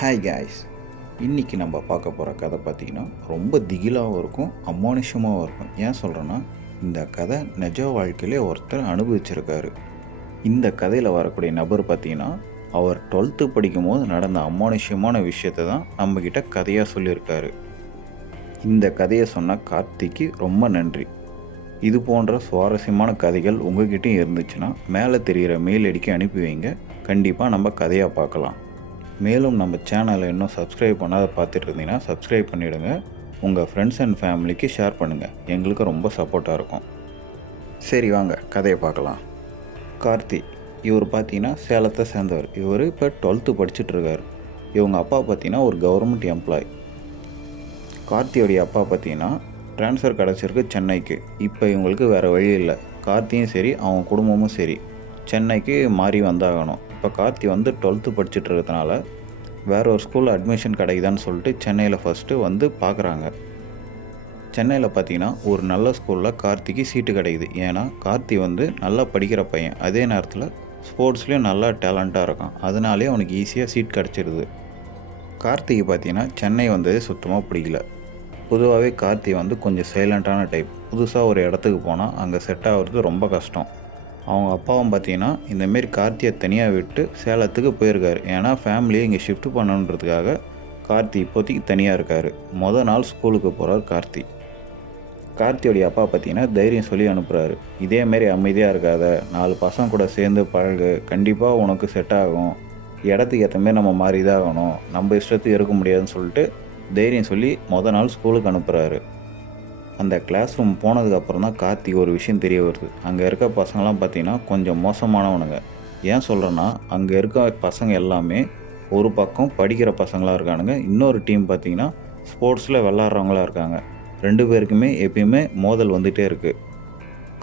Hi guys. இன்றைக்கி நம்ம பார்க்க போகிற கதை பார்த்திங்கன்னா ரொம்ப திகிலாகவும் இருக்கும், அமானுஷமாகவும் இருக்கும். ஏன் சொல்கிறேன்னா, இந்த கதை நிஜ வாழ்க்கையிலே ஒருத்தர் அனுபவிச்சிருக்காரு. இந்த கதையில் வரக்கூடிய நபர் பார்த்திங்கன்னா, அவர் 12th படிக்கும் போது நடந்த அமானுஷமான விஷயத்தை தான் நம்மக்கிட்ட கதையாக சொல்லியிருக்காரு. இந்த கதையை சொன்ன கார்த்திக்கு ரொம்ப நன்றி. இது போன்ற சுவாரஸ்யமான கதைகள் உங்கள்கிட்டையும் இருந்துச்சுன்னா மேலே தெரிகிற மெயில் ஐடிக்கு அனுப்பி வைங்க. கண்டிப்பாக நம்ம கதையாக பார்க்கலாம். மேலும் நம்ம சேனலை இன்னும் சப்ஸ்கிரைப் பண்ணாத பார்த்துட்டு இருந்தீங்கன்னா சப்ஸ்கிரைப் பண்ணிவிடுங்க. உங்கள் ஃப்ரெண்ட்ஸ் அண்ட் ஃபேமிலிக்கு ஷேர் பண்ணுங்கள், எங்களுக்கு ரொம்ப சப்போர்ட்டாக இருக்கும். சரி வாங்க கதையை பார்க்கலாம். கார்த்தி இவர் பார்த்தீங்கன்னா சேலத்தை சேர்ந்தவர். இவர் இப்போ 12th படிச்சுட்ருக்கார். இவங்க அப்பா பார்த்தீங்கன்னா ஒரு கவர்மெண்ட் எம்ப்ளாய். கார்த்தியோடைய அப்பா பார்த்தீங்கன்னா ட்ரான்ஸ்ஃபர் கிடச்சிருக்கு சென்னைக்கு. இப்போ இவங்களுக்கு வேறு வழி இல்லை. கார்த்தியும் சரி அவங்க குடும்பமும் சரி சென்னைக்கு மாறி வந்தாகணும். இப்போ கார்த்தி வந்து 12th படிச்சுட்டு இருக்கிறதுனால வேறு ஒரு ஸ்கூலில் அட்மிஷன் கிடைக்குதான்னு சொல்லிட்டு சென்னையில் ஃபஸ்ட்டு வந்து பார்க்குறாங்க. சென்னையில் பார்த்தீங்கன்னா ஒரு நல்ல ஸ்கூலில் கார்த்திக்கு சீட்டு கிடைக்குது. ஏன்னா கார்த்தி வந்து நல்லா படிக்கிற பையன், அதே நேரத்தில் ஸ்போர்ட்ஸ்லேயும் நல்லா டேலண்ட்டாக இருக்கான். அதனாலே அவனுக்கு ஈஸியாக சீட் கிடச்சிருது. கார்த்திக்கு பார்த்தீங்கன்னா சென்னை வந்ததே சுத்தமாக பிடிக்கல. பொதுவாகவே கார்த்தி வந்து கொஞ்சம் சைலண்ட்டான டைப். புதுசாக ஒரு இடத்துக்கு போனால் அங்கே செட் ஆகிறது ரொம்ப கஷ்டம். அவங்க அப்பாவும் பார்த்தீங்கன்னா இந்தமாரி கார்த்தியை தனியாக விட்டு சேலத்துக்கு போயிருக்காரு. ஏன்னா ஃபேமிலியை இங்கே ஷிஃப்ட் பண்ணணுன்றதுக்காக கார்த்தி இப்போதைக்கு தனியாக இருக்கார். நாள் ஸ்கூலுக்கு போகிறார் கார்த்தி. கார்த்தியோடைய அப்பா பார்த்தீங்கன்னா தைரியம் சொல்லி அனுப்புகிறாரு. இதேமாரி அமைதியாக இருக்காத, 4 பசங்க கூட சேர்ந்து பழகு, கண்டிப்பாக உனக்கு செட் ஆகும். இடத்துக்கு ஏற்ற மாரி நம்ம மாறி தான் ஆகணும், நம்ம இஷ்டத்துக்கு இருக்க முடியாதுன்னு சொல்லிட்டு தைரியம் சொல்லி நாள் ஸ்கூலுக்கு அனுப்புகிறாரு. அந்த கிளாஸ் ரூம் போனதுக்கப்புறம் தான் கார்த்திக் ஒரு விஷயம் தெரிய வருது. அங்கே இருக்க பசங்களாம் பார்த்திங்கன்னா கொஞ்சம் மோசமானவனுங்க. ஏன் சொல்கிறேன்னா, அங்கே இருக்க பசங்க எல்லாமே ஒரு பக்கம் படிக்கிற பசங்களாக இருக்கானுங்க, இன்னொரு டீம் பார்த்திங்கன்னா ஸ்போர்ட்ஸில் விளாட்றவங்களாக இருக்காங்க. 2 பேருக்குமே எப்பயுமே மோதல் வந்துகிட்டே இருக்குது.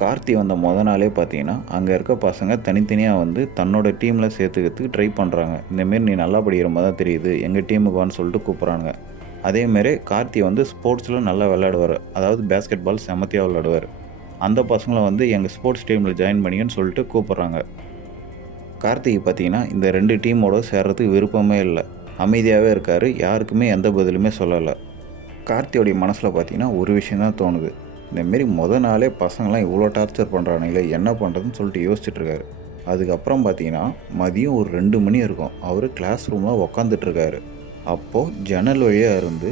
கார்த்தி வந்த நாளே பார்த்திங்கன்னா அங்கே இருக்க பசங்க தனித்தனியாக வந்து தன்னோட டீமில் சேர்த்துக்கிறதுக்கு ட்ரை பண்ணுறாங்க. இந்தமாரி நீ நல்லா படிக்கிற மாதிரி தான் தெரியுது, எங்கள் டீமுக்கு வான்னு சொல்லிட்டு கூப்பிட்றாங்க. அதேமாரி கார்த்தி வந்து ஸ்போர்ட்ஸில் நல்லா விளையாடுவார். அதாவது பேஸ்கெட் பால் செமத்தியாக விளையாடுவார். அந்த பசங்களை வந்து எங்கள் ஸ்போர்ட்ஸ் டீமில் ஜாயின் பண்ணிங்கன்னு சொல்லிட்டு கூப்பிட்றாங்க. கார்த்திக் பார்த்திங்கன்னா இந்த 2 டீமோட சேர்றதுக்கு விருப்பமே இல்லை. அமைதியாகவே இருக்கார். யாருக்குமே எந்த பதிலுமே சொல்லலை. கார்த்தியோடைய மனசில் பார்த்திங்கன்னா ஒரு விஷயம் தான் தோணுது. இந்தமாரி நாளே பசங்களாம் இவ்வளோ டார்ச்சர் பண்ணுறானுங்களே, என்ன பண்ணுறதுன்னு சொல்லிட்டு யோசிச்சுட்ருக்காரு. அதுக்கப்புறம் பார்த்திங்கன்னா மதியம் ஒரு 2 மணி இருக்கும். அவர் கிளாஸ் ரூமில் உக்காந்துட்ருக்காரு. அப்போது ஜன்னல் வழியாக இருந்து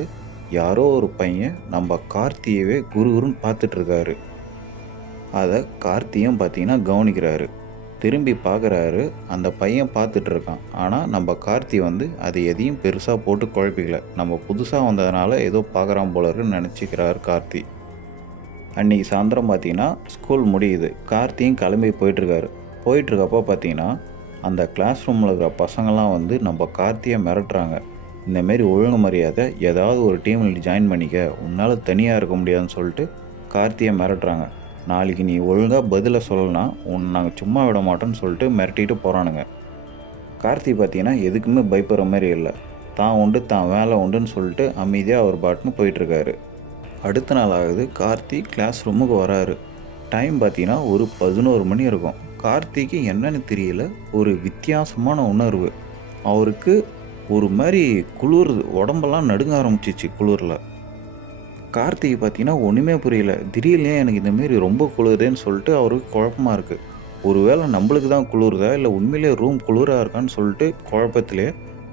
யாரோ ஒரு பையன் நம்ம கார்த்தியவே குருன்னு பார்த்துட்ருக்காரு. அதை கார்த்தியும் பார்த்தீங்கன்னா கவனிக்கிறாரு. திரும்பி பார்க்குறாரு. அந்த பையன் பார்த்துட்ருக்கான். ஆனால் நம்ம கார்த்தி வந்து அதை எதையும் பெருசாக போட்டு குழப்பிக்கல. நம்ம புதுசாக வந்ததுனால ஏதோ பார்க்குறான் போல இருக்குன்னு நினச்சிக்கிறாரு கார்த்தி. அன்றைக்கி சாயந்தரம் பார்த்தீங்கன்னா ஸ்கூல் முடியுது. கார்த்தியும் கிளம்பி போயிட்டுருக்காரு. போயிட்டுருக்கப்போ பார்த்தீங்கன்னா அந்த கிளாஸ் ரூமில் இருக்கிற பசங்கள்லாம் வந்து நம்ம கார்த்தியை மிரட்டுறாங்க. இந்தமாரி ஒழுங்கு மரியாதை ஏதாவது ஒரு டீமில் ஜாயின் பண்ணிக்க, உன்னால் தனியாக இருக்க முடியாதுன்னு சொல்லிட்டு கார்த்தியை மிரட்டுறாங்க. நாளைக்கு நீ ஒழுங்காக பதிலை சொல்லலைன்னா உன்னை நாங்கள் சும்மா விட மாட்டோன்னு சொல்லிட்டு மிரட்டிட்டு போகிறானுங்க. கார்த்தி பார்த்தீங்கன்னா எதுக்குமே பயப்படுற மாதிரி இல்லை. தான் உண்டு தான் வேலை உண்டுன்னு சொல்லிட்டு அமைதியாக அவர் பாட்டுன்னு போயிட்டுருக்காரு. அடுத்த நாள் ஆகுது. கார்த்தி கிளாஸ் ரூமுக்கு வராரு. டைம் பார்த்தீங்கன்னா ஒரு 11 மணி இருக்கும். கார்த்திக்கு என்னன்னு தெரியல, ஒரு வித்தியாசமான உணர்வு. அவருக்கு ஒரு மாதிரி குளிருது, உடம்பெல்லாம் நடுங்க ஆரம்பிச்சிச்சு குளிரில். கார்த்திகை பார்த்தீங்கன்னா ஒன்றுமே புரியல. திடீர்னு எனக்கு இந்தமாரி ரொம்ப குளிருதேன்னு சொல்லிட்டு அவருக்கு குழப்பமாக இருக்குது. ஒரு வேளை நம்மளுக்கு தான் குளிருதா இல்லை உண்மையிலே ரூம் குளிராக இருக்கான்னு சொல்லிட்டு குழப்பத்திலே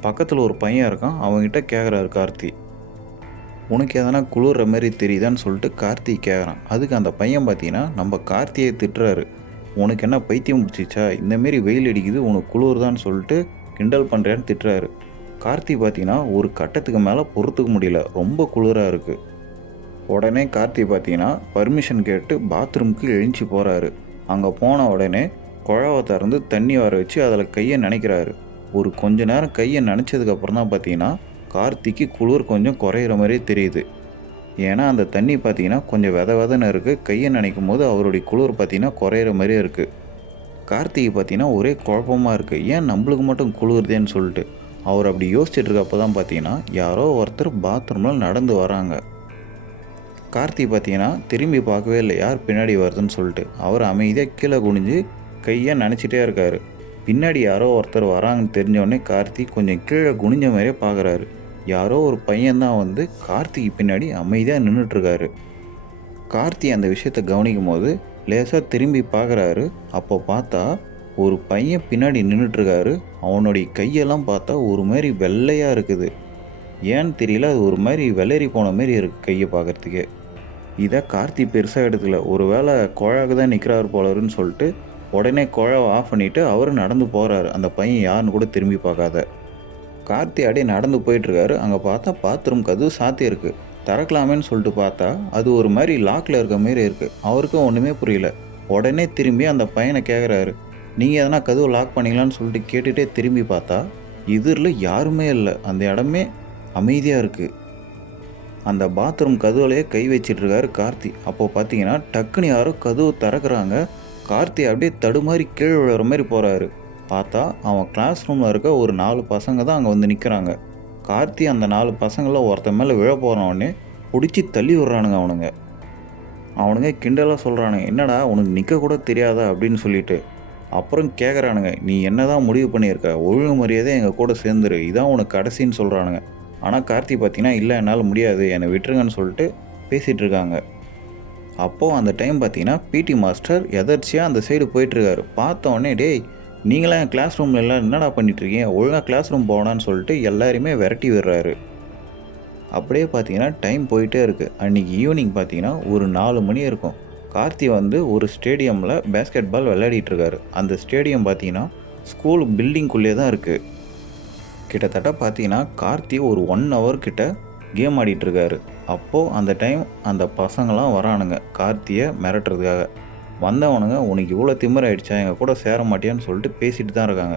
பக்கத்தில் ஒரு பையன் இருக்கான். அவங்ககிட்ட கேட்குறாரு கார்த்தி, உனக்கு எதனா குளிர்ற மாதிரி தெரியுதான்னு சொல்லிட்டு கார்த்தி கேட்குறான். அதுக்கு அந்த பையன் பார்த்தீங்கன்னா நம்ம கார்த்தியை திட்டுறாரு. உனக்கு என்ன பைத்தியம் பிடிச்சிச்சா, இந்தமாரி வெயில் அடிக்குது உனக்கு குளிர்தான்னு சொல்லிட்டு கிண்டல் பண்ணுறேன்னு திட்டுறாரு. கார்த்தி பார்த்தீங்கன்னா ஒரு கட்டத்துக்கு மேலே பொறுத்துக்க முடியல, ரொம்ப குளிராக இருக்குது. உடனே கார்த்தி பார்த்தீங்கன்னா பர்மிஷன் கேட்டு பாத்ரூமுக்கு எழுஞ்சி போகிறாரு. அங்கே போன உடனே குழாவை திறந்து தண்ணி வர வச்சு அதில் கையை நனைக்கிறாரு. ஒரு கொஞ்ச நேரம் கையை நனைச்சதுக்கப்புறம் தான் பார்த்தீங்கன்னா கார்த்திக்கு குளிர் கொஞ்சம் குறையிற மாதிரியே தெரியுது. ஏன்னா அந்த தண்ணி பார்த்தீங்கன்னா கொஞ்சம் வெதன்னு இருக்குது. கையை நினைக்கும் போது அவருடைய குளிர் பார்த்தீங்கன்னா குறையிற மாதிரியே இருக்குது. கார்த்திகை பார்த்தீங்கன்னா ஒரே குழப்பமாக இருக்குது, ஏன் நம்மளுக்கு மட்டும் குளிருதேன்னு சொல்லிட்டு. அவர் அப்படி யோசிச்சுட்டு இருக்கப்போ தான் பார்த்தீங்கன்னா யாரோ ஒருத்தர் பாத்ரூமில் நடந்து வராங்க. கார்த்தி பார்த்தீங்கன்னா திரும்பி பார்க்கவே இல்லை யார் பின்னாடி வருதுன்னு சொல்லிட்டு. அவர் அமைதியாக கீழே குனிஞ்சு கையை நினச்சிட்டே இருக்கார். பின்னாடி யாரோ ஒருத்தர் வராங்கன்னு தெரிஞ்சோடனே கார்த்தி கொஞ்சம் கீழே குனிஞ்ச மாதிரியே பார்க்குறாரு. யாரோ ஒரு பையன்தான் வந்து கார்த்திக்கு பின்னாடி அமைதியாக நின்றுட்டுருக்காரு. கார்த்தி அந்த விஷயத்த கவனிக்கும் போது லேசாக திரும்பி பார்க்குறாரு. அப்போ பார்த்தா ஒரு பையன் பின்னாடி நின்றுட்டுருக்காரு. அவனுடைய கையெல்லாம் பார்த்தா ஒரு மாதிரி வெள்ளையாக இருக்குது. ஏன்னு தெரியல, அது ஒரு மாதிரி வெள்ளரி போன மாதிரி இருக்குது கையை பார்க்குறதுக்கே. இதை கார்த்தி பெருசாக எடுத்துக்கல. ஒரு வேளை குழாவுக்கு தான் நிற்கிறாரு போலருன்னு சொல்லிட்டு உடனே குழாவை ஆஃப் பண்ணிவிட்டு அவரும் நடந்து போகிறாரு. அந்த பையன் யாருன்னு கூட திரும்பி பார்க்காத. கார்த்தி அப்படியே நடந்து போயிட்டுருக்காரு. அங்கே பார்த்தா பாத்ரூம் கதவு சாத்தி இருக்குது. திறக்கலாமேன்னு சொல்லிட்டு பார்த்தா அது ஒரு மாதிரி லாக்கில் இருக்க மாரி இருக்குது. அவருக்கும் ஒன்றுமே புரியல. உடனே திரும்பி அந்த பையனை கேட்குறாரு, நீங்கள் எதனா கதவு லாக் பண்ணிங்களான்னு சொல்லிட்டு கேட்டுகிட்டே திரும்பி பார்த்தா எதிரில் யாருமே இல்லை. அந்த இடமே அமைதியாக இருக்குது. அந்த பாத்ரூம் கதவுலையே கை வச்சிட்ருக்காரு கார்த்தி. அப்போது பார்த்தீங்கன்னா டக்குன்னு யாரோ கதவு திறக்கிறாங்க. கார்த்தி அப்படியே தடுமாறி கீழே விழுற மாதிரி போகிறாரு. பார்த்தா அவன் கிளாஸ் ரூமில் இருக்க ஒரு 4 பசங்க தான் அங்கே வந்து நிற்கிறாங்க. கார்த்தி அந்த 4 பசங்களில் ஒருத்தன் மேலே விழ போகிறவனே பிடிச்சி தள்ளி விட்றானுங்க. அவனுங்க கிண்டலாக சொல்கிறானுங்க, என்னடா உனக்கு நிற்க கூட தெரியாதா அப்படின்னு சொல்லிட்டு. அப்புறம் கேட்குறானுங்க, நீ என்ன தான் முடிவு பண்ணியிருக்க, ஒழுங்கு மரியாதை எங்கள் கூட சேர்ந்துரு, இதான் உனக்கு கடைசின்னு சொல்கிறானுங்க. ஆனால் கார்த்தி பார்த்தீங்கன்னா, இல்லை என்னால் முடியாது, என்னை விட்டுருங்கன்னு சொல்லிட்டு பேசிகிட்டு இருக்காங்க. அப்போது அந்த டைம் பார்த்தீங்கன்னா பிடி மாஸ்டர் எதர்ச்சியாக அந்த சைடு போயிட்டுருக்காரு. பார்த்தோன்னே, டேய் நீங்களாம் என் கிளாஸ் ரூமில் எல்லாம் என்னடா பண்ணிகிட்ருக்கீங்க, ஒழுங்காக கிளாஸ் ரூம் போனான்னு சொல்லிட்டு எல்லாருமே விரட்டி விடுறாரு. அப்படியே பார்த்தீங்கன்னா டைம் போயிட்டே இருக்குது. அன்றைக்கி ஈவினிங் பார்த்தீங்கன்னா ஒரு 4 மணி இருக்கும். கார்த்தி வந்து ஒரு ஸ்டேடியமில் பேஸ்கெட் பால் விளையாடிட்டுருக்காரு. அந்த ஸ்டேடியம் பார்த்தீங்கன்னா ஸ்கூல் பில்டிங்குள்ளே தான் இருக்குது. கிட்டத்தட்ட பார்த்தீங்கன்னா கார்த்தி ஒரு 1 hour கிட்ட கேம் ஆடிட்டுருக்காரு. அப்போது அந்த டைம் அந்த பசங்களாம் வரானுங்க கார்த்தியை மிரட்டுறதுக்காக. வந்தவனுங்க, உனக்கு இவ்வளோ திமிராயிடுச்சா, எங்கள் கூட சேர மாட்டியான்னு சொல்லிட்டு பேசிட்டு தான் இருக்காங்க.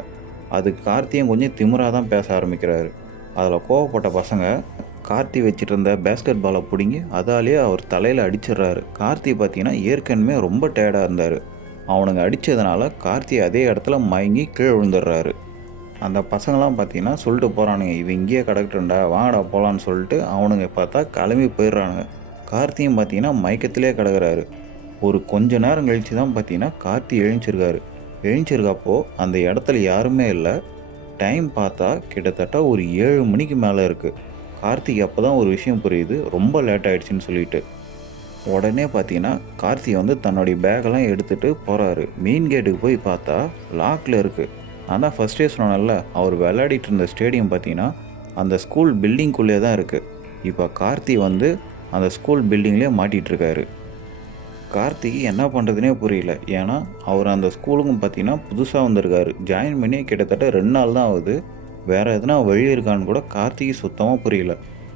அதுக்கு கார்த்தியும் கொஞ்சம் திமிராக தான் பேச ஆரம்பிக்கிறாரு. அதில் கோவப்பட்ட பசங்க கார்த்தி வச்சுட்டு இருந்த பேஸ்கெட் பாலை பிடுங்கி அதாலேயே அவர் தலையில் அடிச்சிடுறாரு. கார்த்தி பார்த்தீங்கன்னா ஏற்கனவே ரொம்ப டயர்டாக இருந்தார். அவனுங்க அடித்ததுனால கார்த்தி அதே இடத்துல மயங்கி கீழே விழுந்துடுறாரு. அந்த பசங்களாம் பார்த்தீங்கன்னா சொல்லிட்டு போகிறானுங்க, இது இங்கேயே கிடக்கட்டுண்டா, வாங்கடா போகலான்னு சொல்லிட்டு அவனுங்க பார்த்தா கிளம்பி போயிடுறானுங்க. கார்த்தியும் பார்த்தீங்கன்னா மயக்கத்திலே கிடக்கிறாரு. ஒரு கொஞ்ச நேரம் கழித்து தான் பார்த்தீங்கன்னா கார்த்தி எழுந்திருக்கப்போ அந்த இடத்துல யாருமே இல்லை. டைம் பார்த்தா கிட்டத்தட்ட ஒரு 7 மணிக்கு மேலே இருக்குது. கார்த்திக் அப்போ தான் ஒரு விஷயம் புரியுது, ரொம்ப லேட் ஆகிடுச்சின்னு சொல்லிட்டு. உடனே பார்த்தீங்கன்னா கார்த்தி வந்து தன்னுடைய பேக்கெல்லாம் எடுத்துகிட்டு போகிறாரு. மெயின் கேட்டுக்கு போய் பார்த்தா லாக்கில் இருக்குது. நான் தான் ஃபஸ்ட்டே சொன்னேன்ல, அவர் விளையாடிட்டு இருந்த ஸ்டேடியம் பார்த்தீங்கன்னா அந்த ஸ்கூல் பில்டிங்குள்ளே தான் இருக்குது. இப்போ கார்த்தி வந்து அந்த ஸ்கூல் பில்டிங்லேயே மாட்டிகிட்ருக்காரு. கார்த்திக்கு என்ன பண்ணுறதுனே புரியல. ஏன்னா அவர் அந்த ஸ்கூலுக்கும் பார்த்தீங்கன்னா புதுசாக வந்திருக்காரு. ஜாயின் பண்ணி கிட்டத்தட்ட 2 நாள் தான் ஆகுது. வேறு எதுனா வழி இருக்கான்னு கூட கார்த்திக்கு சுத்தமாக புரியல.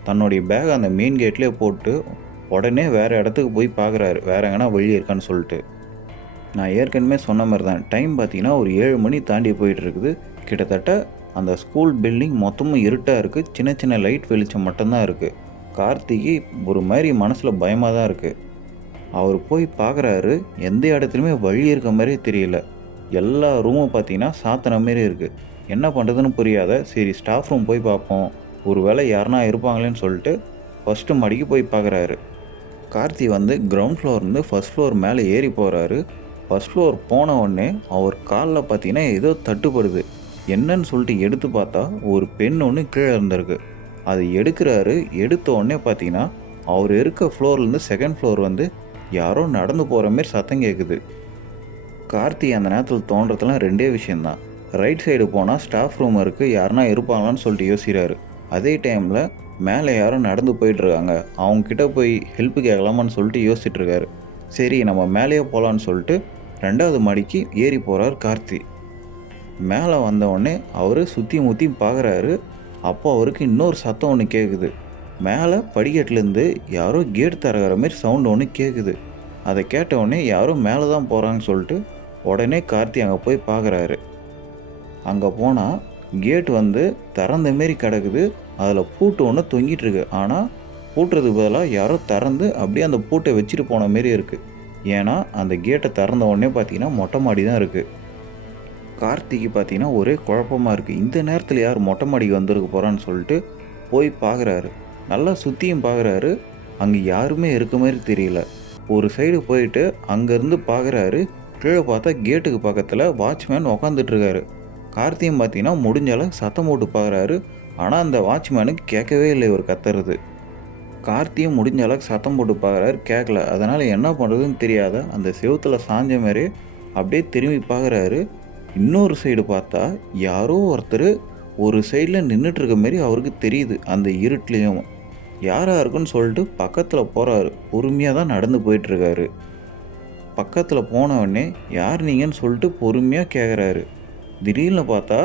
தன்னுடைய பேக் அந்த மெயின் கேட்லேயே போட்டு உடனே வேறு இடத்துக்கு போய் பார்க்குறாரு, வேறு எங்கன்னா வழி இருக்கான்னு சொல்லிட்டு. நான் ஏற்கனவே சொன்ன மாதிரி தான் டைம் பார்த்தீங்கன்னா ஒரு 7 மணி தாண்டி போயிட்டுருக்குது. கிட்டத்தட்ட அந்த ஸ்கூல் பில்டிங் மொத்தமும் இருட்டாக இருக்குது. சின்ன சின்ன லைட் வெளிச்சம் மட்டும்தான் இருக்குது. கார்த்திக்கு ஒரு மாதிரி மனசில் பயமாக தான் இருக்குது. அவர் போய் பார்க்குறாரு, எந்த இடத்துலையுமே வழி இருக்க மாதிரியே தெரியல. எல்லா ரூமும் பார்த்தீங்கன்னா சாத்தின மாரி இருக்குது. என்ன பண்ணுறதுன்னு புரியாத, சரி ஸ்டாஃப் ரூம் போய் பார்ப்போம், ஒரு வேளை யாருனா இருப்பாங்களேன்னு சொல்லிட்டு ஃபஸ்ட்டு மாடிக்கு போய் பார்க்குறாரு. கார்த்தி வந்து கிரவுண்ட் ஃப்ளோர்லேருந்து ஃபஸ்ட் ஃப்ளோர் மேலே ஏறி போகிறாரு. ஃபஸ்ட் ஃப்ளோர் போன உடனே அவர் காலில் பார்த்தீங்கன்னா ஏதோ தட்டுப்படுது. என்னன்னு சொல்லிட்டு எடுத்து பார்த்தா ஒரு பென் ஒன்று கீழே இருந்திருக்கு. அது எடுக்கிறாரு. எடுத்த உடனே பார்த்தீங்கன்னா அவர் இருக்க ஃப்ளோர்லேருந்து செகண்ட் ஃப்ளோர் வந்து யாரோ நடந்து போகிற மாரி சத்தம் கேட்குது. கார்த்தி அந்த நேரத்தில் தோன்றதுலாம் 2 விஷயந்தான். ரைட் சைடு போனால் ஸ்டாஃப் ரூம் இருக்குது, யாருனா இருப்பாங்களான்னு சொல்லிட்டு யோசிக்கிறாரு. அதே டைமில் மேலே யாரும் நடந்து போயிட்டுருக்காங்க, அவங்கக்கிட்ட போய் ஹெல்ப் கேட்கலாமான்னு சொல்லிட்டு யோசிச்சுட்ருக்காரு. சரி நம்ம மேலேயே போகலான்னு சொல்லிட்டு 2வது மாடிக்கு ஏறி போகிறார் கார்த்தி. மேலே வந்தவுடனே அவர் சுற்றி முற்றி பார்க்குறாரு. அப்போ அவருக்கு இன்னொரு சத்தம் ஒன்று கேட்குது. மேலே படிக்கட்டுலேருந்து யாரோ கேட் திறக்கிற மாதிரி சவுண்டு ஒன்று கேட்குது. அதை கேட்டவுடனே யாரோ மேலே தான் போகிறாங்கன்னு சொல்லிட்டு உடனே கார்த்தி அங்கே போய் பார்க்குறாரு. அங்கே போனால் கேட் வந்து திறந்த மாரி கிடக்குது. அதில் பூட்டு ஒன்று தொங்கிட்டுருக்கு. ஆனால் பூட்டுறதுக்கு பதிலாக யாரோ திறந்து அப்படியே அந்த பூட்டை வச்சுட்டு போன மாரி இருக்குது. ஏன்னா அந்த கேட்டை திறந்த உடனே பார்த்தீங்கன்னா மொட்டை மாடி தான் இருக்குது. கார்த்திக்கு பார்த்தீங்கன்னா ஒரே குழப்பமாக இருக்குது. இந்த நேரத்தில் யார் மொட்டை மாடிக்கு வந்திருக்க போகிறான்னு சொல்லிட்டு போய் பார்க்குறாரு. நல்லா சுற்றியும் பார்க்குறாரு. அங்கே யாருமே இருக்க மாதிரி தெரியல. ஒரு சைடு போயிட்டு அங்கேருந்து பார்க்குறாரு. கீழே பார்த்தா கேட்டுக்கு பக்கத்தில் வாட்ச்மேன் உக்காந்துட்ருக்காரு. கார்த்தியும் பார்த்தீங்கன்னா முடிஞ்ச அளவுக்கு சத்தம் போட்டு பார்க்குறாரு. ஆனால் அந்த வாட்ச்மேனுக்கு கேட்கவே இல்லை இவர் கத்துறது. கார்த்தியும் முடிஞ்ச அளவுக்கு சத்தம் போட்டு பார்க்குறாரு, கேட்கல. அதனால் என்ன பண்ணுறதுன்னு தெரியாத அந்த செவுத்துல சாஞ்ச மாதிரி அப்படியே திரும்பி பார்க்குறாரு. இன்னொரு சைடு பார்த்தா யாரோ ஒருத்தர் ஒரு சைடில் நின்றுட்டு இருக்க மாரி அவருக்கு தெரியுது அந்த இருட்லேயும். யாராக இருக்குன்னு சொல்லிட்டு பக்கத்தில் போகிறாரு. பொறுமையாக தான் நடந்து போயிட்டுருக்காரு. பக்கத்தில் போனவொடனே யார் நீங்கன்னு சொல்லிட்டு பொறுமையாக கேட்குறாரு. திடீர்னு பார்த்தா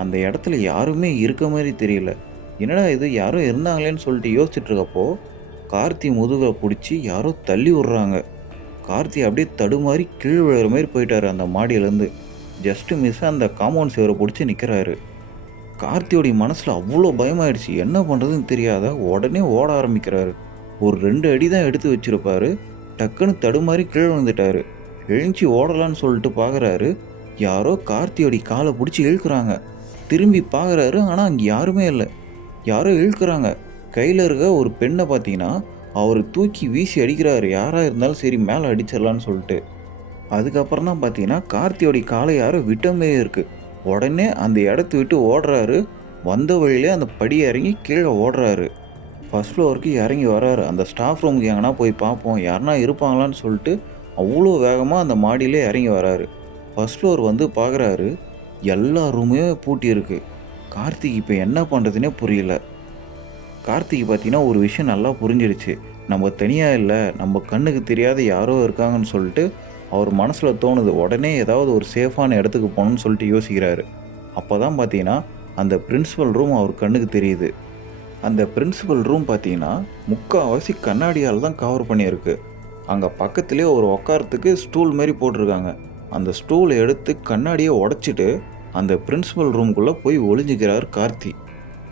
அந்த இடத்துல யாருமே இருக்க மாதிரி தெரியல. என்னடா இது யாரோ இருந்தாங்களேன்னு சொல்லிட்டு யோசிச்சுட்டு இருக்கப்போ கார்த்தி முதுகை பிடிச்சி யாரோ தள்ளி விட்றாங்க. கார்த்தி அப்படியே தடுமாறி கீழ் விழுற மாதிரி போயிட்டாரு அந்த மாடியிலேருந்து. ஜஸ்ட்டு மிஸ் அந்த காம்பவுண்ட் சுவரை பிடிச்சி நிற்கிறாரு. கார்த்தியோடைய மனசில் அவ்வளோ பயமாயிடுச்சு. என்ன பண்ணுறதுன்னு தெரியாத உடனே ஓட ஆரம்பிக்கிறாரு. ஒரு 2 அடி தான் எடுத்து வச்சுருப்பாரு. டக்குன்னு தடுமாறி கீழே விழுந்துட்டாரு. எழுஞ்சி ஓடலான்னு சொல்லிட்டு பார்க்குறாரு. யாரோ கார்த்தியோடைய காலை பிடிச்சி இழுக்கிறாங்க. திரும்பி பார்க்குறாரு. ஆனால் அங்கே யாருமே இல்லை. யாரோ இழுக்கிறாங்க. கையில் இருக்க ஒரு பெண்ணை பார்த்தீங்கன்னா அவர் தூக்கி வீசி அடிக்கிறாரு. யாராக இருந்தாலும் சரி மேலே அடிச்சிடலான்னு சொல்லிட்டு. அதுக்கப்புறம் தான் பார்த்தீங்கன்னா கார்த்தியோடைய காலை யாரோ விட்ட மாரி இருக்குது. உடனே அந்த இடத்த விட்டு ஓடுறாரு. வந்த வழியிலே அந்த படியை இறங்கி கீழே ஓடுறாரு. ஃபர்ஸ்ட் ஃப்ளோருக்கு இறங்கி வராரு. அந்த ஸ்டாஃப் ரூமுக்கு எங்கன்னா போய் பார்ப்போம் யாருனா இருப்பாங்களான்னு சொல்லிட்டு அவ்வளோ வேகமாக அந்த மாடியிலே இறங்கி வராரு. ஃபர்ஸ்ட் ஃப்ளோர் வந்து பார்க்குறாரு. எல்லா ரூமே பூட்டி இருக்குது. கார்த்திக் இப்போ என்ன பண்ணுறதுனே புரியல. கார்த்திக் பார்த்தீங்கன்னா ஒரு விஷயம் நல்லா புரிஞ்சிடுச்சு. நம்ம தனியாக இல்லை, நம்ம கண்ணுக்கு தெரியாத யாரோ இருக்காங்கன்னு சொல்லிட்டு அவர் மனசில் தோணுது. உடனே ஏதாவது ஒரு சேஃபான இடத்துக்கு போகணுன்னு சொல்லிட்டு யோசிக்கிறாரு. அப்போ தான் பார்த்தீங்கன்னா அந்த பிரின்சிபல் ரூம் அவர் கண்ணுக்கு தெரியுது. அந்த பிரின்சிபல் ரூம் பார்த்தீங்கன்னா முக்கால்வாசி கண்ணாடியால் தான் கவர் பண்ணியிருக்கு. அங்கே பக்கத்துலேயே ஒரு உட்காரத்துக்கு ஸ்டூல் மாரி போட்டிருக்காங்க. அந்த ஸ்டூலை எடுத்து கண்ணாடியை உடச்சிட்டு அந்த பிரின்சிபல் ரூம்குள்ளே போய் ஒளிஞ்சிக்கிறார் கார்த்தி.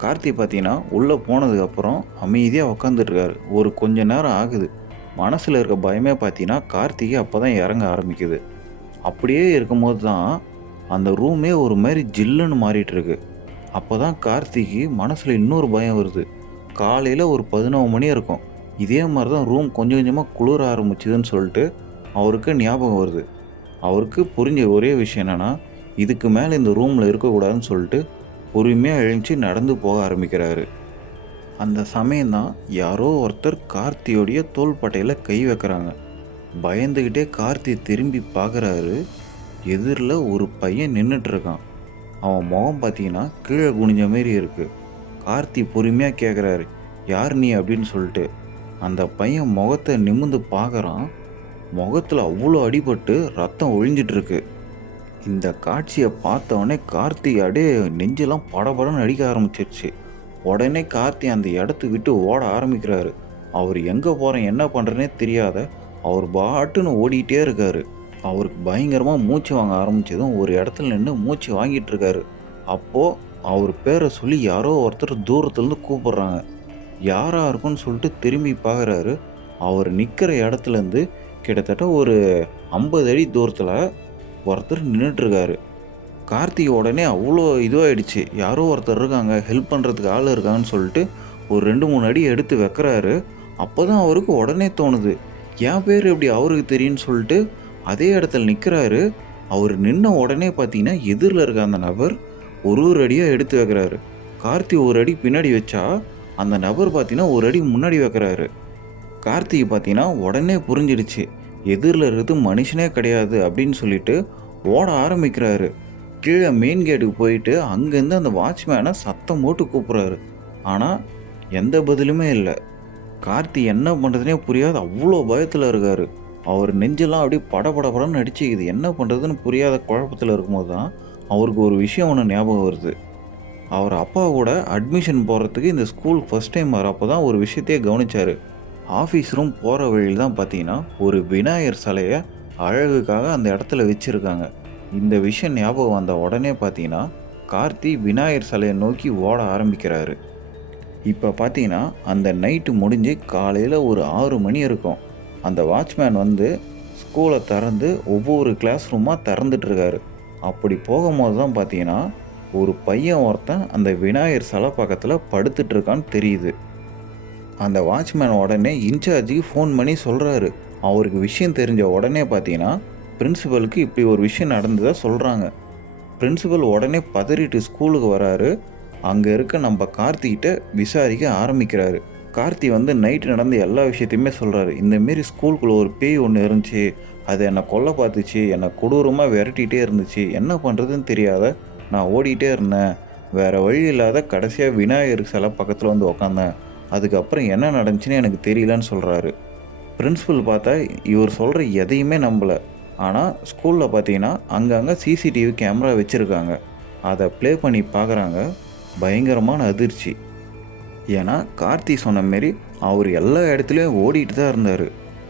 கார்த்தி பார்த்தீங்கன்னா உள்ளே போனதுக்கப்புறம் அமைதியாக உக்காந்துட்ருக்காரு. ஒரு கொஞ்ச நேரம் ஆகுது. மனசில் இருக்க பயமே பார்த்தீங்கன்னா கார்த்திகை அப்போ தான் இறங்க ஆரம்பிக்குது. அப்படியே இருக்கும்போது தான் அந்த ரூமே ஒரு மாதிரி ஜில்லுன்னு மாறிட்டுருக்கு. அப்போ தான் கார்த்திக்கு மனசில் இன்னொரு பயம் வருது. காலையில் ஒரு 11 மணி இருக்கும். இதே மாதிரி தான் ரூம் கொஞ்சம் கொஞ்சமாக குளிர ஆரம்பிச்சுதுன்னு சொல்லிட்டு அவருக்கு ஞாபகம் வருது. அவருக்கு புரிஞ்ச ஒரே விஷயம் என்னென்னா இதுக்கு மேலே இந்த ரூமில் இருக்கக்கூடாதுன்னு சொல்லிட்டு பொறுமையாக எழுந்துச்சி நடந்து போக ஆரம்பிக்கிறாரு. அந்த சமயம்தான் யாரோ ஒருத்தர் கார்த்தியோடைய தோள்பட்டையில் கை வைக்கிறாங்க. பயந்துக்கிட்டே கார்த்தி திரும்பி பார்க்குறாரு. எதிரில் ஒரு பையன் நின்றுட்டுருக்கான். அவன் முகம் பார்த்தீங்கன்னா கீழே குனிஞ்ச மாரி இருக்குது. கார்த்தி பொறுமையாக கேட்குறாரு, யார் நீ அப்படின்னு சொல்லிட்டு. அந்த பையன் முகத்தை நிமிர்ந்து பார்க்குறான். முகத்தில் அவ்வளோ அடிபட்டு ரத்தம் ஒழிஞ்சிட்ருக்கு. இந்த காட்சியை பார்த்தவொடனே கார்த்தி அப்படியே நெஞ்செல்லாம் படபடன்னு அடிக்க ஆரம்பிச்சிருச்சு. உடனே கார்த்தி அந்த இடத்த விட்டு ஓட ஆரம்பிக்கிறாரு. அவர் எங்கே போகிறேன் என்ன பண்ணுறேனே தெரியாத அவர் பாட்டுன்னு ஓடிக்கிட்டே இருக்காரு. அவருக்கு பயங்கரமாக மூச்சு வாங்க ஆரம்பித்ததும் ஒரு இடத்துல நின்று மூச்சு வாங்கிட்டு இருக்காரு. அப்போது அவர் பேரை சொல்லி யாரோ ஒருத்தர் தூரத்துலேருந்து கூப்பிட்றாங்க. யாராக இருக்குன்னு சொல்லிட்டு திரும்பி பார்க்குறாரு. அவர் நிற்கிற இடத்துலேருந்து கிட்டத்தட்ட ஒரு 50 அடி தூரத்தில் ஒருத்தர் நின்றுட்டுருக்காரு. கார்த்திக் உடனே அவ்வளோ இதுவாகிடுச்சு. யாரோ ஒருத்தர் இருக்காங்க, ஹெல்ப் பண்ணுறதுக்கு ஆள் இருக்காங்கன்னு சொல்லிட்டு ஒரு 2-3 அடி எடுத்து வைக்கிறாரு. அப்போ தான் அவருக்கு உடனே தோணுது, என் பேர் எப்படி அவருக்கு தெரியும்னு சொல்லிட்டு அதே இடத்துல நிற்கிறாரு. அவர் நின்ன உடனே பார்த்தீங்கன்னா எதிரில் இருக்க அந்த நபர் ஒரு அடியாக எடுத்து வைக்கிறாரு. கார்த்தி ஒரு அடி பின்னாடி வச்சா அந்த நபர் பார்த்தீங்கன்னா ஒரு அடி முன்னாடி வைக்கிறாரு. கார்த்திக் பார்த்தீங்கன்னா உடனே புரிஞ்சிடுச்சு, எதிரில் இருக்கிறது மனுஷனே கிடையாது அப்படின்னு சொல்லிட்டு ஓட ஆரம்பிக்கிறாரு. கீழே மெயின் கேட்டுக்கு போயிட்டு அங்கேருந்து அந்த வாட்ச்மேனை சத்தம் போட்டு கூப்பிட்றாரு. ஆனால் எந்த பதிலுமே இல்லை. கார்த்தி என்ன பண்ணுறதுனே புரியாது, அவ்வளோ பயத்தில் இருக்கார். அவர் நெஞ்செல்லாம் அப்படியே படபடன்னு அடிச்சுக்குது. என்ன பண்ணுறதுன்னு புரியாத குழப்பத்தில் இருக்கும்போது தான் அவருக்கு ஒரு விஷயம் ஒன்று ஞாபகம் வருது. அவர் அப்பா கூட அட்மிஷன் போகிறதுக்கு இந்த ஸ்கூல் ஃபஸ்ட் டைம் வரப்போ தான் ஒரு விஷயத்தையே கவனித்தார். ஆஃபீஸ் ரூம் போகிற வழியில் தான் பார்த்தீங்கன்னா ஒரு விநாயகர் சிலையை அழகுக்காக அந்த இடத்துல வச்சுருக்காங்க. இந்த விஷயம் ஞாபகம் வந்த உடனே பார்த்தீங்கன்னா கார்த்தி விநாயகர் சிலையை நோக்கி ஓட ஆரம்பிக்கிறாரு. இப்போ பார்த்தீங்கன்னா அந்த நைட்டு முடிஞ்சு காலையில் ஒரு 6 மணி இருக்கும். அந்த வாட்ச்மேன் வந்து ஸ்கூலை திறந்து ஒவ்வொரு கிளாஸ் ரூமாக திறந்துட்டுருக்காரு. அப்படி போகும்போது தான் பார்த்தீங்கன்னா ஒரு பையன் ஒருத்தன் அந்த விநாயகர் சிலை பக்கத்தில் படுத்துட்ருக்கான்னு தெரியுது. அந்த வாட்ச்மேன் உடனே இன்சார்ஜுக்கு ஃபோன் பண்ணி சொல்கிறாரு. அவருக்கு விஷயம் தெரிஞ்ச உடனே பார்த்தீங்கன்னா பிரின்சிபலுக்கு இப்படி ஒரு விஷயம் நடந்ததாக சொல்கிறாங்க. பிரின்சிபல் உடனே பதறிட்டு ஸ்கூலுக்கு வராரு. அங்கே இருக்க நம்ம கார்த்திகிட்ட விசாரிக்க ஆரம்பிக்கிறாரு. கார்த்தி வந்து நைட்டு நடந்த எல்லா விஷயத்தையுமே சொல்கிறாரு. இந்தமாரி ஸ்கூலுக்குள்ளே ஒரு பேய் ஒன்று இருந்துச்சு, அது என்னை கொல்ல பார்த்துச்சு, என்னை கொடூரமாக விரட்டிகிட்டே இருந்துச்சு, என்ன பண்ணுறதுன்னு தெரியாத நான் ஓடிட்டே இருந்தேன், வேறு வழி இல்லாத கடைசியாக விநாயகர் சிலை பக்கத்தில் வந்து உக்காந்தேன், அதுக்கப்புறம் என்ன நடந்துச்சுன்னு எனக்கு தெரியலன்னு சொல்கிறாரு. பிரின்சிபல் பார்த்தா இவர் சொல்கிற எதையுமே நம்பலை. ஆனால் ஸ்கூலில் பார்த்தீங்கன்னா அங்கங்கே சிசிடிவி கேமரா வச்சுருக்காங்க. அதை ப்ளே பண்ணி பார்க்குறாங்க. பயங்கரமான அதிர்ச்சி. ஏன்னா கார்த்தி சொன்ன மாரி அவர் எல்லா இடத்துலையும் ஓடிட்டு தான் இருந்தார்.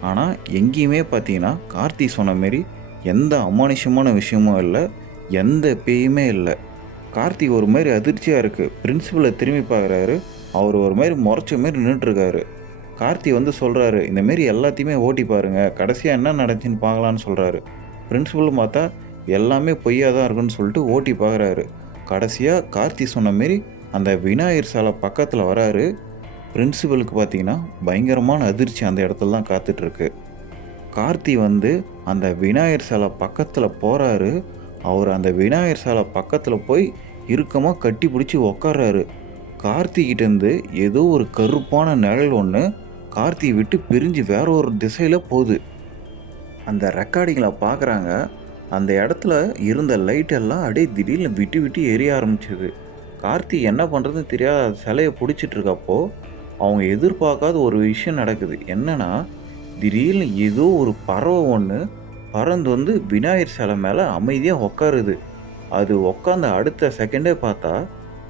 ஆனால் எங்கேயுமே பார்த்தீங்கன்னா கார்த்தி சொன்ன மாரி எந்த அமானுஷமான விஷயமும் இல்லை, எந்த பேயுமே இல்லை. கார்த்தி ஒரு மாதிரி அதிர்ச்சியாக இருக்குது. பிரின்சிபலை திரும்பி பார்க்குறாரு. அவர் ஒரு மாதிரி முறைச்ச மாரி நின்றுட்டுருக்காரு. கார்த்தி வந்து சொல்கிறாரு, இந்தமாரி எல்லாத்தையுமே ஓட்டி பாருங்கள், கடைசியாக என்ன நடந்துச்சுன்னு பார்க்கலான்னு சொல்கிறாரு. பிரின்சிபலும் பார்த்தா எல்லாமே பொய்யாக தான் இருக்குன்னு சொல்லிட்டு ஓட்டி பார்க்குறாரு. கடைசியாக கார்த்தி சொன்ன மாரி அந்த விநாயகர் சிலை பக்கத்தில் வராரு. பிரின்சிபலுக்கு பார்த்தீங்கன்னா பயங்கரமான அதிர்ச்சி அந்த இடத்துல தான் காத்துட்ருக்கு. கார்த்தி வந்து அந்த விநாயகர் சிலை பக்கத்தில் போகிறாரு. அவர் அந்த விநாயகர் சிலை பக்கத்தில் போய் இறுக்கமாக கட்டி பிடிச்சி உக்கார்றாரு. கார்த்திகிட்டேருந்து ஏதோ ஒரு கருப்பான நிழல் ஒன்று கார்த்தியை விட்டு பிரிஞ்சு வேற ஒரு திசையில் போகுது. அந்த ரெக்கார்டிங்கில் பார்க்குறாங்க, அந்த இடத்துல இருந்த லைட்டெல்லாம் அப்படியே திடீர்னு விட்டு விட்டு எரிய ஆரம்பிச்சிது. கார்த்தி என்ன பண்ணுறதுன்னு தெரியாத சிலையை பிடிச்சிட்ருக்கப்போ அவங்க எதிர்பார்க்காத ஒரு விஷயம் நடக்குது. என்னென்னா, திடீர்னு ஏதோ ஒரு பறவை ஒன்று பறந்து வந்து விநாயகர் சிலை மேலே அமைதியாக உக்காருது. அது உக்காந்த அடுத்த செகண்டே பார்த்தா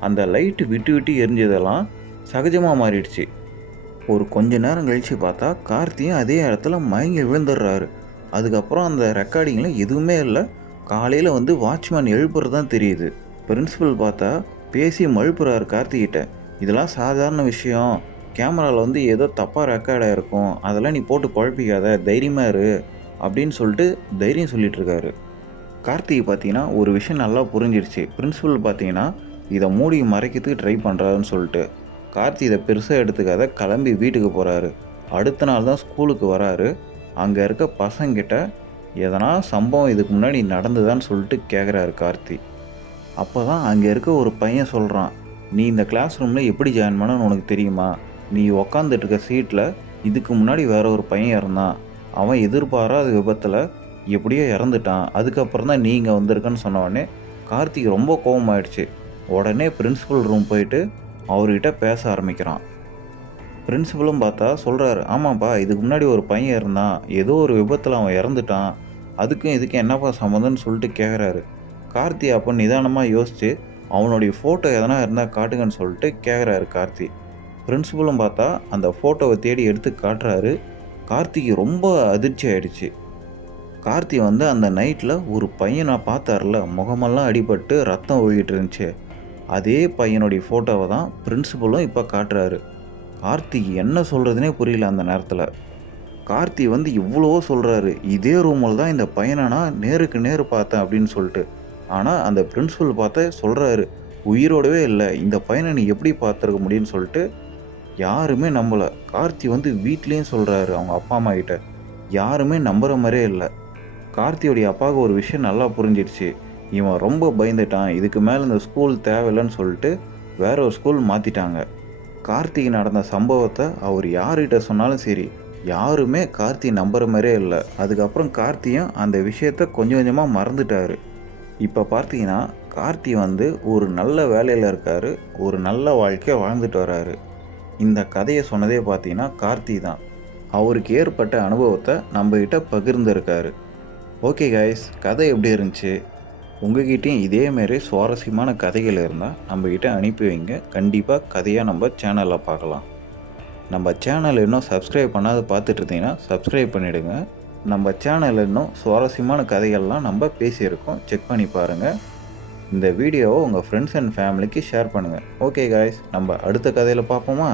அந்த லைட்டு விட்டு விட்டு எரிஞ்சதெல்லாம் சகஜமாக மாறிடுச்சு. ஒரு கொஞ்ச நேரம் கழித்து பார்த்தா கார்த்தியும் அதே இடத்துல மயங்கி விழுந்துடுறாரு. அதுக்கப்புறம் அந்த ரெக்கார்டிங்கில் எதுவுமே இல்லை. காலையில் வந்து வாட்ச்மேன் எழுப்புறது தான் தெரியுது. பிரின்சிபல் பார்த்தா பேசி மழுப்புறாரு கார்த்திகிட்ட. இதெல்லாம் சாதாரண விஷயம், கேமராவில் வந்து ஏதோ தப்பாக ரெக்கார்டாக இருக்கும், அதெல்லாம் நீ போட்டு குழப்பிக்காத, தைரியமாக இரு அப்படின்னு சொல்லிட்டு தைரியம் சொல்லிகிட்ருக்காரு. கார்த்திகை பார்த்தீங்கன்னா ஒரு விஷயம் நல்லா புரிஞ்சிடுச்சு. பிரின்சிபல் பார்த்தீங்கன்னா இதை மூடி மறைக்கிறதுக்கு ட்ரை பண்ணுறாருன்னு சொல்லிட்டு கார்த்தி இதை பெருசாக எடுத்துக்காத கிளம்பி வீட்டுக்கு போகிறாரு. அடுத்த நாள் தான் ஸ்கூலுக்கு வராரு. அங்கே இருக்க பசங்கிட்ட எதனா சம்பவம் இதுக்கு முன்னாடி நடந்துதான்னு சொல்லிட்டு கேட்குறாரு கார்த்தி. அப்போ தான் அங்கே இருக்க ஒரு பையன் சொல்கிறான், நீ இந்த கிளாஸ் ரூமில் எப்படி ஜாயின் பண்ணன்னு உனக்கு தெரியுமா? நீ உக்காந்துட்டு இருக்க சீட்டில் இதுக்கு முன்னாடி வேற ஒரு பையன் இருந்தான், அவன் எதிர்பாராத விபத்தில் எப்படியோ இறந்துட்டான், அதுக்கப்புறம் தான் நீங்கள் வந்திருக்கன்னு சொன்னோடனே கார்த்திக் ரொம்ப கோபமாயிடுச்சு. உடனே பிரின்சிபல் ரூம் போயிட்டு அவர்கிட்ட பேச ஆரம்பிக்கிறான். பிரின்சிபலும் பார்த்தா சொல்கிறாரு, ஆமாப்பா இதுக்கு முன்னாடி ஒரு பையன் இருந்தான், ஏதோ ஒரு விபத்தில் அவன் இறந்துட்டான், அதுக்கும் இதுக்கும் என்னப்பா சம்மந்தம்னு சொல்லிட்டு கேட்குறாரு. கார்த்தி அப்போ நிதானமாக யோசித்து அவனுடைய ஃபோட்டோ எதனா இருந்தால் காட்டுங்கன்னு சொல்லிட்டு கேட்குறாரு கார்த்தி. பிரின்சிபலும் பார்த்தா அந்த ஃபோட்டோவை தேடி எடுத்து காட்டுறாரு. கார்த்திக்கு ரொம்ப அதிர்ச்சி ஆகிடுச்சு. கார்த்தி வந்து அந்த நைட்டில் ஒரு பையனை பார்த்தார்ல, முகமெல்லாம் அடிபட்டு ரத்தம் ஒழுகிட்டு இருந்துச்சு, அதே பையனுடைய ஃபோட்டோவை தான் பிரின்சிபலும் இப்போ காட்டுறாரு. கார்த்திக் என்ன சொல்கிறதுனே புரியல அந்த நேரத்தில். கார்த்தி வந்து இவ்வளவோ சொல்கிறாரு, இதே ரூமில் தான் இந்த பையனை நான் நேருக்கு நேர் பார்த்தேன் அப்படின்னு சொல்லிட்டு. ஆனால் அந்த பிரின்சிபல் பார்த்த சொல்கிறாரு, உயிரோடவே இல்லை, இந்த பையனை நீ எப்படி பார்த்துருக்க முடியும்னு சொல்லிட்டு யாருமே நம்பலை. கார்த்தி வந்து வீட்லேயும் சொல்கிறாரு அவங்க அப்பா அம்மா கிட்ட, யாருமே நம்புகிற மாதிரியே இல்லை. கார்த்தியோடைய அப்பாவுக்கு ஒரு விஷயம் நல்லா புரிஞ்சிடுச்சு, இவன் ரொம்ப பயந்துட்டான், இதுக்கு மேலே இந்த ஸ்கூல் தேவையில்லைன்னு சொல்லிட்டு வேற ஒரு ஸ்கூல் மாற்றிட்டாங்க. கார்த்திக் நடந்த சம்பவத்தை அவர் யார்கிட்ட சொன்னாலும் சரி, யாருமே கார்த்தி நம்புகிற மாதிரியே இல்லை. அதுக்கப்புறம் கார்த்தியும் அந்த விஷயத்த கொஞ்சம் கொஞ்சமாக மறந்துட்டார். இப்போ பார்த்தீங்கன்னா கார்த்தி வந்து ஒரு நல்ல வேலையில் இருக்கார், ஒரு நல்ல வாழ்க்கையை வாழ்ந்துட்டு வராரு. இந்த கதையை சொன்னதே பார்த்தீங்கன்னா கார்த்தி தான். அவருக்கு ஏற்பட்ட அனுபவத்தை நம்மகிட்ட பகிர்ந்துருக்காரு. ஓகே கைஸ், கதை எப்படி இருந்துச்சு? உங்ககிட்டையும் இதேமாரி சுவாரஸ்யமான கதைகள் இருந்தால் நம்மக்கிட்ட அனுப்பி வைங்க. கண்டிப்பாக கதையாக நம்ம சேனலில் பார்க்கலாம். நம்ம சேனல் இன்னும் சப்ஸ்கிரைப் பண்ணாத பார்த்துட்டு இருந்தீங்கன்னா சப்ஸ்கிரைப் பண்ணிவிடுங்க. நம்ம சேனலில் இன்னும் சுவாரஸ்யமான கதைகள்லாம் நம்ம பேசியிருக்கோம், செக் பண்ணி பாருங்கள். இந்த வீடியோவை உங்கள் ஃப்ரெண்ட்ஸ் அண்ட் ஃபேமிலிக்கு ஷேர் பண்ணுங்கள். ஓகே காய்ஸ், நம்ம அடுத்த கதையில் பார்ப்போமா?